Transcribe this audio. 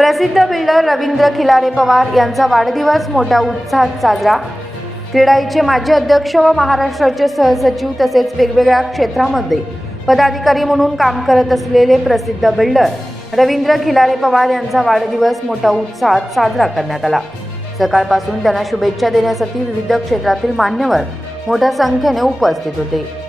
प्रसिद्ध बिल्डर रवींद्र खिलारे पवार यांचा वाढदिवस मोठ्या उत्साहात साजरा। क्रीडाईचे माजी अध्यक्ष व महाराष्ट्राचे सहसचिव तसेच वेगवेगळ्या क्षेत्रामध्ये पदाधिकारी म्हणून काम करत असलेले प्रसिद्ध बिल्डर रवींद्र खिलारे पवार यांचा वाढदिवस मोठ्या उत्साहात साजरा करण्यात आला। सकाळपासून त्यांना शुभेच्छा देण्यासाठी विविध क्षेत्रातील मान्यवर मोठ्या संख्येने उपस्थित होते।